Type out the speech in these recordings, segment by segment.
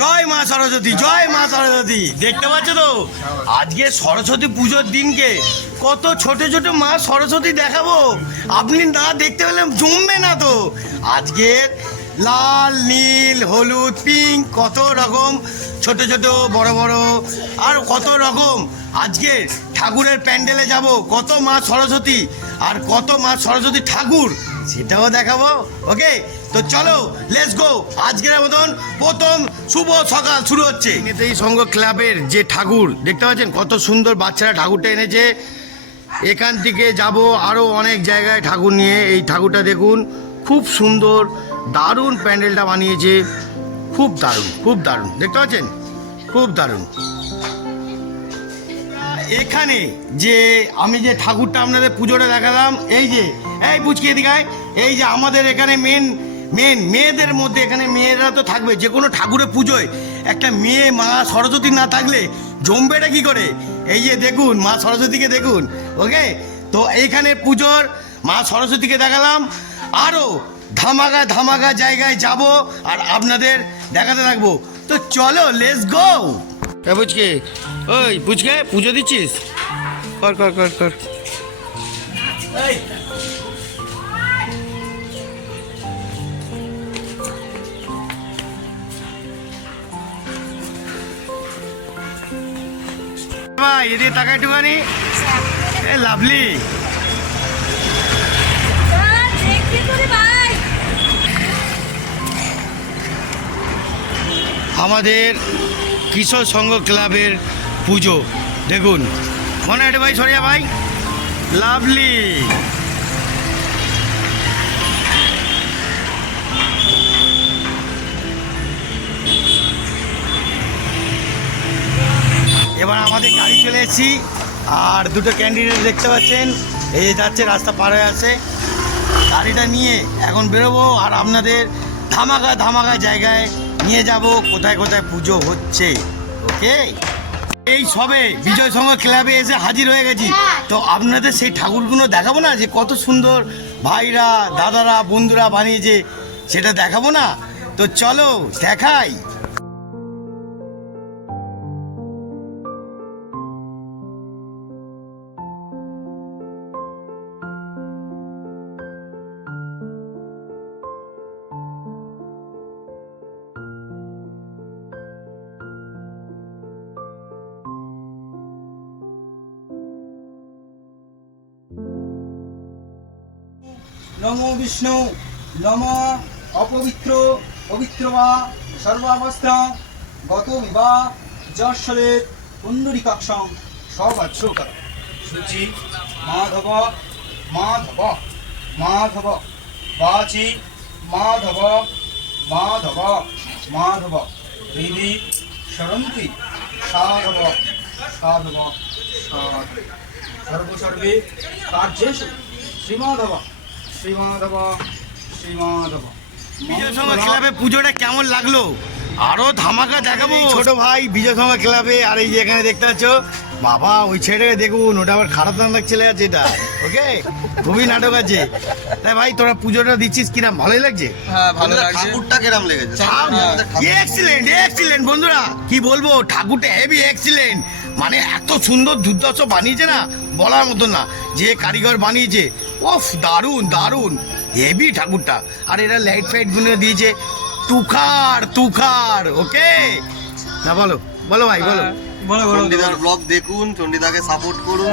জয় মা সরস্বতী, জয় মা সরস্বতী। দেখতে পাচ্ছ তো আজকে সরস্বতী পুজোর দিনকে কত ছোট ছোট মা সরস্বতী দেখাবো, আপনি না দেখতে পেলে জমবে না তো। আজকে লাল, নীল, হলুদ, পিঙ্ক, কত রকম ছোট ছোট বড় বড় আর কত রকম। আজকে ঠাকুরের প্যান্ডেলে যাব, কত মা সরস্বতী আর কত মা সরস্বতী ঠাকুর সেটাও দেখাবো। ওকে, তো চলো লেটস গো। আজকের মতন প্রথম শুভ সকাল শুরু হচ্ছে। নেতাজি সংঘ ক্লাবের যে ঠাকুর দেখতে পাচ্ছেন, কত সুন্দর বাচ্চারা ঠাকুরটা এনেছে। এখান থেকে যাব আরও অনেক জায়গায় ঠাকুর নিয়ে। এই ঠাকুরটা দেখুন, খুব সুন্দর, দারুণ প্যান্ডেলটা বানিয়েছে, খুব দারুণ, খুব দারুণ। দেখতে পাচ্ছেন, খুব দারুণ। এখানে যে আমি যে ঠাকুরটা আপনাদের পুজোটা দেখালাম, এই যে এই পুচকে দিঘায়, এই যে আমাদের এখানে মেন মেয়েদের মধ্যে, এখানে মেয়েরা তো থাকবে যে কোনো ঠাকুরের পুজোয়। একটা মেয়ে মা সরস্বতী না থাকলে জমবেটা কি করে? এই যে দেখুন মা সরস্বতীকে দেখুন। ওকে, তো এইখানে পুজোর মা সরস্বতীকে দেখালাম, আরও ধামাকা ধামাকা জায়গায় যাব আর আপনাদের দেখাতে থাকবো। তো চলো লেটস গো। পুচকে, ওই পুচকে পুজো দিচ্ছিস? কর কর কর কর। ভাই এদিকে তাকাই একটুখানি। এ লাভলি, আমাদের কিশোর সংঘ ক্লাবের পুজো দেখুন। মনে হয় ভাই, সরিয়া ভাই, লাভলি। এবার আমাদের গাড়ি চলে এসেছি আর দুটো ক্যান্ডিডেট দেখতে পাচ্ছেন, এই যে যাচ্ছে, রাস্তা পার হয়ে আছে। গাড়িটা নিয়ে এখন বেরোবো আর আপনাদের ধামাকা ধামাকা জায়গায় নিয়ে যাব, কোথায় কোথায় পুজো হচ্ছে। ওকে, এই সবে বিজয় সংঘ ক্লাবে এসে হাজির হয়ে গেছি। তো আপনাদের সেই ঠাকুরগুলো দেখাবো না, যে কত সুন্দর ভাইরা, দাদারা, বন্ধুরা বানিয়েছে, সেটা দেখাবো না? তো চলো দেখাই। নমো বিষ্ণু, নম অপবিত্র পবিত্র বা সর্বাবস্থা গত বিবাহ যশ্বরের পুণ্ডরিকাক্ষং সবাচ্যকার শুচি মাধব মাধব মাধব বাচি মাধব মাধব মাধব হৃদি সরন্তি সাধব সাধব সাধব সর্বসর্বে কার্যেষু শ্রীমাধব শ্রীমাধব শ্রীমাধব। বিজয় সংঘ ক্লাবে পুজোটা কেমন লাগলো? আরো ধামাকা দেখাবো। ছোট ভাই বিজয় সংঘ ক্লাবে। আর এই যে এখানে দেখতে পাচ্ছ, বাবা ওই ছেলেটাকে দেখুন, ওটা আবার খারাপ নাটক ছেলে আছে এটা। ওকে, খুবই নাটক আছে। তাই ভাই তোরা পুজোটা দিচ্ছিস, কিরাম ভালোই লাগছে? হ্যাঁ ভালো লাগছে। ঠাকুরটা কিরাম লেগেছে? এক্সিলেন্ট এক্সিলেন্ট বন্ধুরা, কি বলবো, ঠাকুরটা হেভি এক্সিলেন্ট। মানে এত সুন্দর দুর্দর্শ বানিয়েছে না, বলার মতো না। যে কারিগর বানিয়েছে, ওফ, দারুণ দারুণ, হেভি ঠাকুরটা। আর এরা লাইট ফাইট গুলো দিয়েছে, তুখার তুখার। ওকে, না বলো বলো ভাই বলো। চণ্ডীদার ব্লগ দেখুন, চণ্ডীদাকে সাপোর্ট করুন,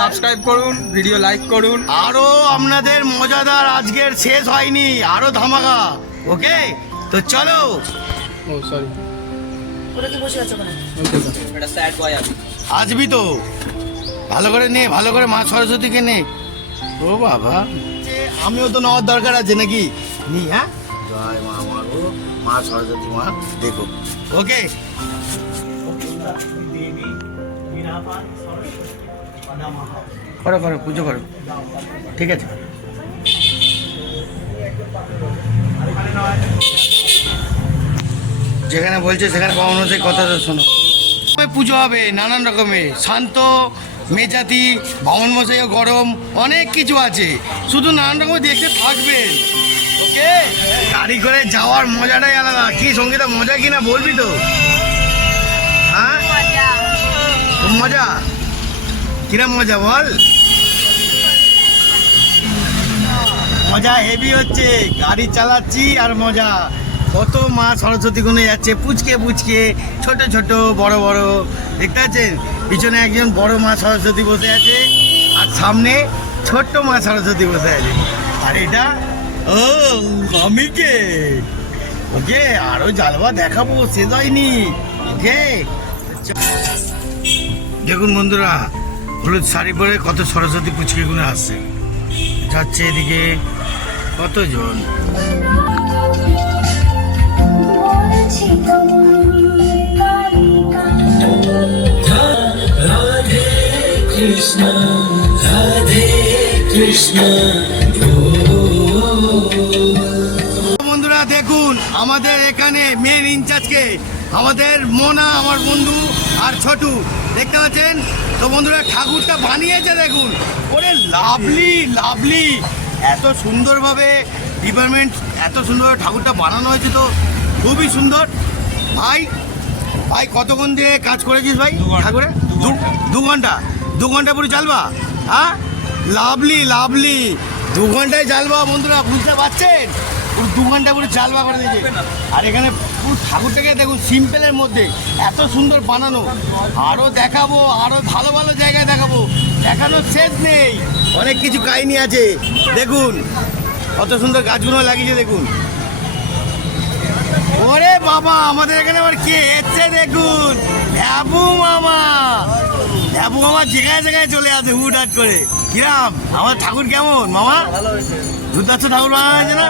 সাবস্ক্রাইব করুন, ভিডিও লাইক করুন। আরো আপনাদের মজাদার আজকের শেষ হয়নি, আরো ধামাকা। ওকে, তো চলো। ও সরি, ওরা কি বসে আছে ওখানে? এটা স্যাড বয় আছে। আসবি তো, ভালো করে নে, ভালো করে মা সরস্বতীকে নে। ও বাবা, আমিও তো নেওয়ার দরকার আছে নাকি? নি, হ্যাঁ, জয় মা, মা গো, মা সরস্বতী মা, দেখো। ওকে, করো করো, পুজো করো, ঠিক আছে। যেখানে বলছে সেখানে কখনো সেই কথাটা শোনো। পুজো হবে নানান রকমের, শান্ত মেজাতি, বামন মশাইও গরম, অনেক কিছু আছে। শুধু নানান রকমের দেখতে থাকবেন। ওকে, গাড়ি করে যাওয়ার মজাটাই আলাদা। কি সঙ্গীতা, মজা কিনা বলবি তো? হ্যাঁ, খুব মজা। কিরম মজা বল? মজা হেভি হচ্ছে, গাড়ি চালাচ্ছি আর মজা। কত মা সরস্বতী গুনে যাচ্ছে, পুচকে পুচকে, ছোট ছোট, বড় বড়। দেখতে পাচ্ছেন পিছনে একজন বড় মা সরস্বতী বসে আছে, আর সামনে ছোট্ট মা সরস্বতী বসে আছে। আর এটা ও আমি কে? ওকে, আরো জালবা দেখাবো, শেষ হয়নি। ওকে, দেখুন বন্ধুরা, হলুদ শাড়ি পরে কত সরস্বতী পুচকে গুনে আসছে, যাচ্ছে এদিকে কতজন। রাধে কৃষ্ণ রাধে কৃষ্ণ। বন্ধুরা দেখুন, আমাদের এখানে মেন ইনচার্জকে, আমাদের মোনা, আমার বন্ধু আর ছোটু, দেখতে পাচ্ছেন তো বন্ধুরা। ঠাকুরটা বানিয়েছে দেখুন, ওরে লাভলি লাভলি, এত সুন্দরভাবে ডিপার্টমেন্ট, এত সুন্দরভাবে ঠাকুরটা বানানো হয়েছে, তো খুবই সুন্দর। ভাই ভাই কতক্ষণ দিয়ে কাজ করেছিস ভাই ঠাকুরে? 2 ঘন্টা পুরো চালবা? হ্যাঁ, লাভলি লাভলি, 2 ঘন্টায় চালবা বন্ধুরা, বুঝতে পারছেন? পুরো 2 ঘন্টা পুরো চালবা করে দিয়েছে। আর এখানে পুরো ঠাকুরটাকে দেখুন, সিম্পলের মধ্যে এত সুন্দর বানানো। আরও দেখাবো, আরও ভালো ভালো জায়গায় দেখাবো, দেখানোর শেষ নেই, অনেক কিছু কাহিনী আছে। দেখুন কত সুন্দর গাছগুলো লাগিয়েছে দেখুন। ওরে বাবা, আমাদের এখানে আবার কে এসছে দেখুন, ঢ্যাবু মামা। ঢ্যাবু মামা যেখানে যেখানে চলে আসে হুটহাট করে। কিরাম আমার ঠাকুর কেমন মামা? দুর্দাচ্ছ ঠাকুর বানানো হয়েছে না?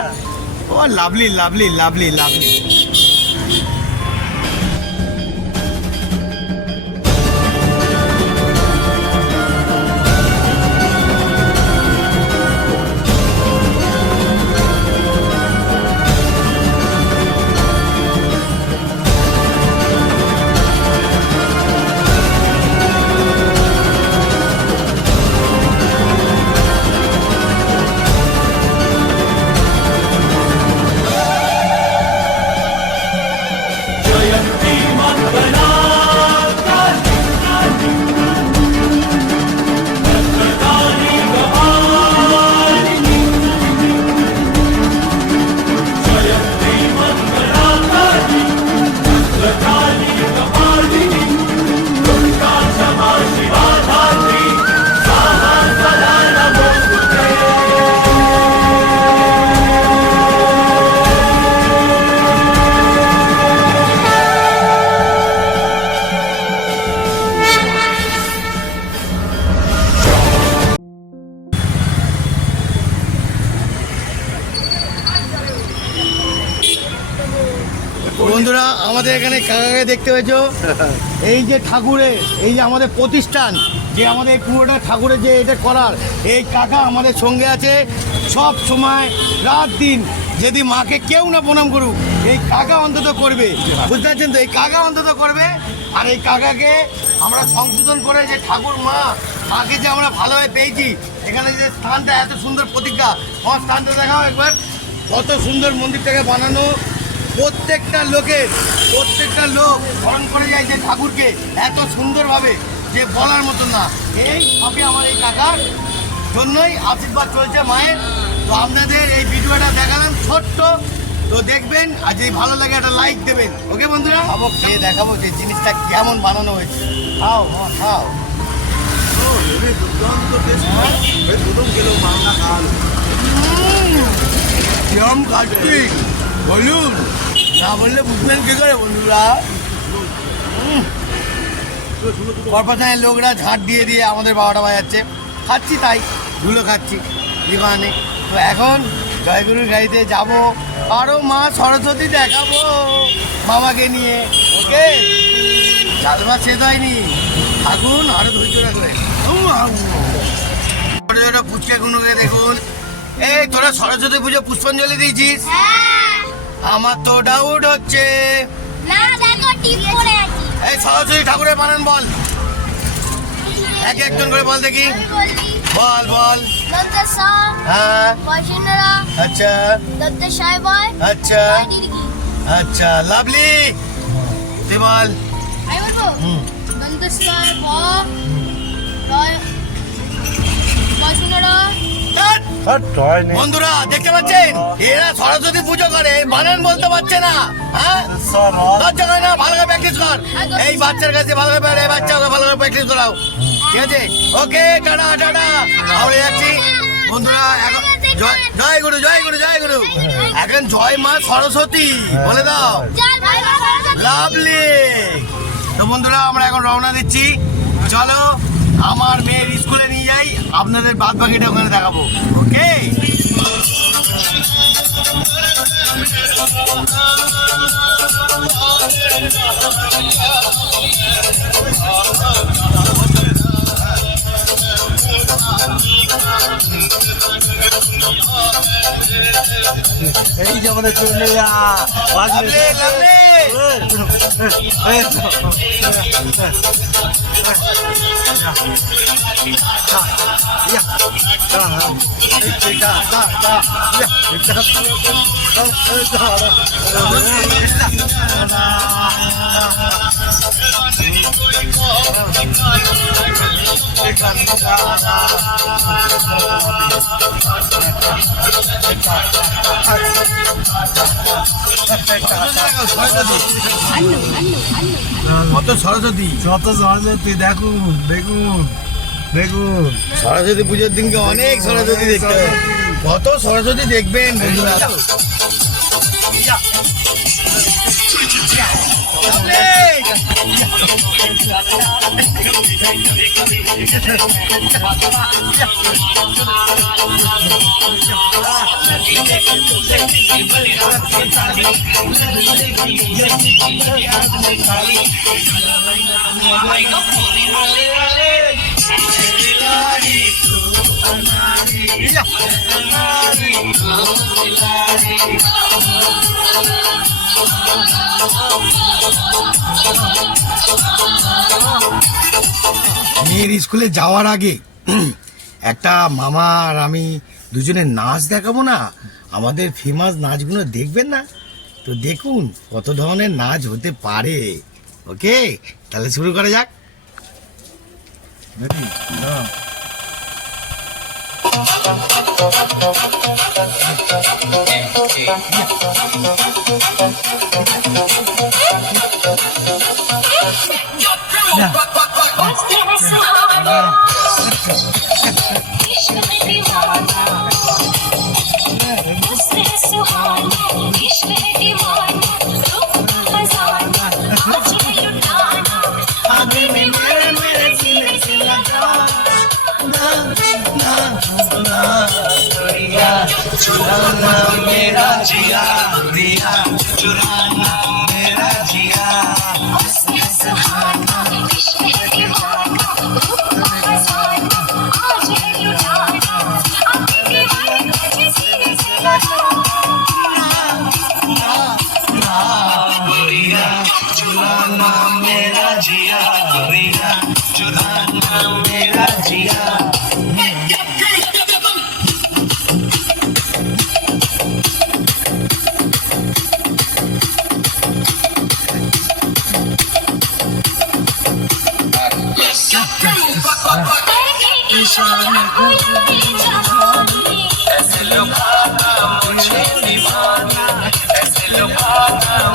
ও লাভলি লাভলি লাভলি লাভলি। বন্ধুরা, আমাদের এখানে কাকাকে দেখতে পেয়েছো, এই যে ঠাকুরের, এই যে আমাদের প্রতিষ্ঠান, যে আমাদের পুরোটা ঠাকুরের যে এটা করার, এই কাকা আমাদের সঙ্গে আছে সব সময়, রাত দিন। যদি মাকে কেউ না প্রণাম করুক, এই কাকা অন্তত করবে, বুঝতে পারছেন তো? এই কাকা অন্তত করবে। আর এই কাকাকে আমরা সংশোধন করে যে ঠাকুর মাকে যে আমরা ভালোভাবে পেয়েছি, এখানে যে স্থানটা এত সুন্দর প্রতিজ্ঞা, আমার স্থানটা দেখাও একবার, কত সুন্দর মন্দিরটাকে বানানো। প্রত্যেকটা লোক স্মরণ করে যায় যে ঠাকুরকে এত সুন্দরভাবে, যে বলার মতন না। এই সবই আমার এই কাকার জন্যই আশীর্বাদ চলছে মায়ের। তো আপনাদের এই ভিডিওটা দেখালাম ছোট্ট, তো দেখবেন, আর যদি ভালো লাগে একটা লাইক দেবেন। ওকে বন্ধুরা, খাবো, খেয়ে দেখাবো যে জিনিসটা কেমন বানানো হয়েছে। খাও খাও। কিরম কার্তিক বলুন, না বললে বুঝবেন কি করে বন্ধুরা? কর্পোরেশনের লোকরা ঝাঁট দিয়ে দিয়ে আমাদের 12টা বাজাচ্ছে, খাচ্ছি তাই ধুলো খাচ্ছি, জীবনে। তো এখন জয়গুরুর গাড়িতে যাব, আরও মা সরস্বতী দেখাবো মামাকে নিয়ে। ওকে, চালবা শেষ হয়নি, থাকুন আরো ধৈর্য রাখবেন। ছোট ছোট পুচকাগুলোকে দেখুন। এই তোরা সরস্বতী পুজো পুষ্পাঞ্জলি দিয়েছিস? আমার তো ডাউট হচ্ছে। এই সরস্বতী ঠাকুরের বানান বল, এক একজন করে বল দেখি, বল বল। দন্তেসা হ্যাঁ বয়সিনরা আচ্ছা দন্তেশায় বয় আচ্ছা দীর্ঘি আচ্ছা লাভলি তুই বল আমি বলবো হুম দন্তেসা বয় বয়সিনরা বন্ধুরা দেখতে পাচ্ছেন এরা সরস্বতী পুজো করে বানান বলতে পারছে না হ্যাঁ লজ্জা করে না ভালো করে প্র্যাকটিস কর এই বাচ্চার কাছে ভালো করে এই বাচ্চাকে ভালো করে প্র্যাকটিস করাও ঠিক আছে ওকে টাটা টাটা আমরা যাচ্ছি বন্ধুরা এখন জয় গুরু জয় গুরু জয় গুরু এখন জয় মা সরস্বতী বলে দাও লাভলি তো বন্ধুরা আমরা এখন রওনা দিচ্ছি চলো আমার মেয়ের স্কুলে নিয়ে যাই আপনাদের বাদ বাকিটা ওখানে দেখাবো ওকে এই যে আমাদের চলে লাভলি লাভলি কত সরস্বতী যত সরস্বতী দেখুন দেখুন দেখুন সরস্বতী পুজোর দিনকে অনেক সরস্বতী দেখতে হবে কত সরস্বতী দেখবেন বন্ধুরা মেয়ের স্কুলে যাওয়ার আগে একটা মামা আর আমি দুজনে নাচ দেখাবো না আমাদের ফেমাস নাচগুলো দেখবেন না তো দেখুন কত ধরনের নাচ হতে পারে ওকে তাহলে শুরু করা যাক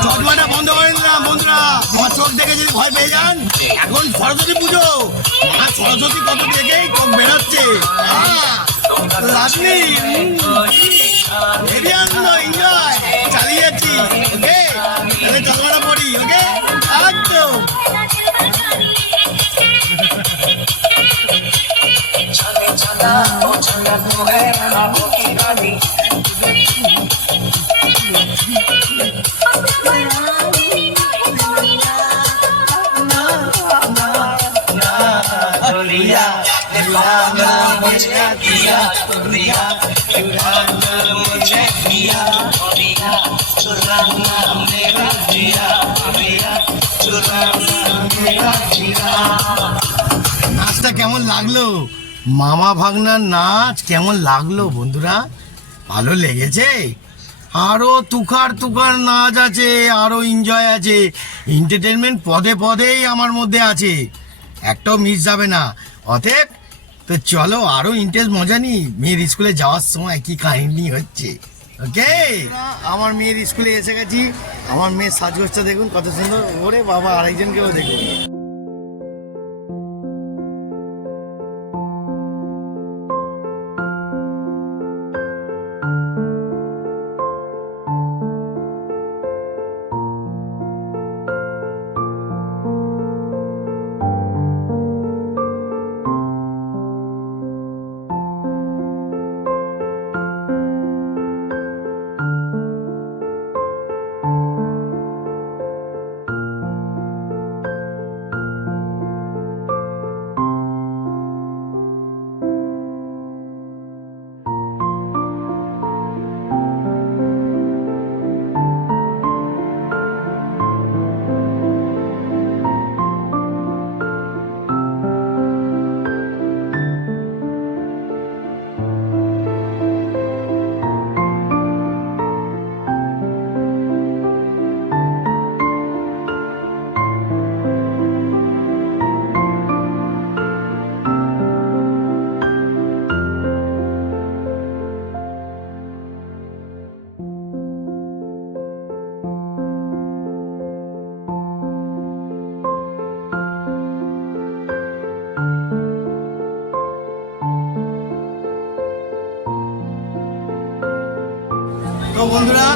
চশমাটা বন্ধ করে দিলাম বন্ধুরা আমার চোখ দেখে যদি ভয় পেয়ে যান এখন সরস্বতী পুজো মা সরস্বতী কত দেখেই চোখ বেরোচ্ছে লাভলি ভেরি আনন্দ এনজয় চালিয়ে যাচ্ছি ওকে তাহলে চশমাটা পড়ি ওকে একদম নাচটা কেমন লাগলো মামা ভাগনার নাচ কেমন লাগলো বন্ধুরা? ভালো লেগেছে? আরো তুখার তুখার নাচ আছে, আরো এনজয় আছে, এন্টারটেনমেন্ট পদে পদেই আমার মধ্যে আছে, একটাও মিস যাবে না। অতএব তো চলো আরো ইন্টারেস্ট মজা নি। মেয়ের স্কুলে যাওয়ার সময় কি কাহিনী হচ্ছে। ওকে, আমার মেয়ের স্কুলে এসে গেছি। আমার মেয়ের সাজগোজটা দেখুন কত সুন্দর। ওরে বাবা, আরেকজনকেও দেখুন। তো বন্ধুরা,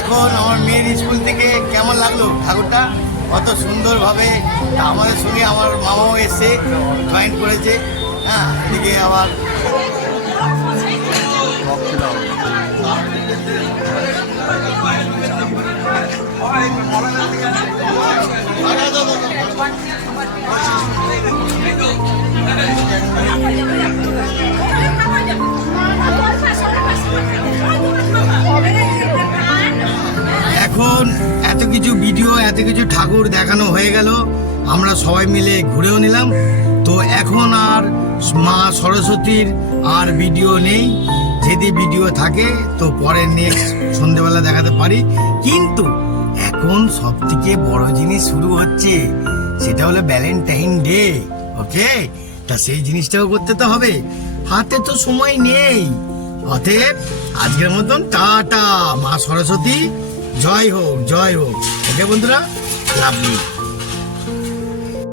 এখন আমার মেয়ের স্কুল থেকে কেমন লাগলো ঠাকুরটা? অত সুন্দরভাবে আমাদের সঙ্গে আমার মামাও এসে জয়েন করেছে। হ্যাঁ, এদিকে আবার এখন এত কিছু ভিডিও, এত কিছু ঠাকুর দেখানো হয়ে গেল, আমরা সবাই মিলে ঘুরেও নিলাম। তো এখন আর মা সরস্বতীর আর ভিডিও নেই। যদি ভিডিও থাকে তো পরে নেক্সট সন্ধ্যেবেলা দেখাতে পারি। কিন্তু এখন সব থেকে বড় জিনিস শুরু হচ্ছে, সেটা হলো ভ্যালেন্টাইন ডে। ওকে, তা সেই জিনিসটাও করতে তো হবে, হাতে তো সময় নেই। অতএব আজকের মতন টাটা। মা সরস্বতী জয় হোক, জয় হোক। ওকে বন্ধুরা, লাভ ইউ।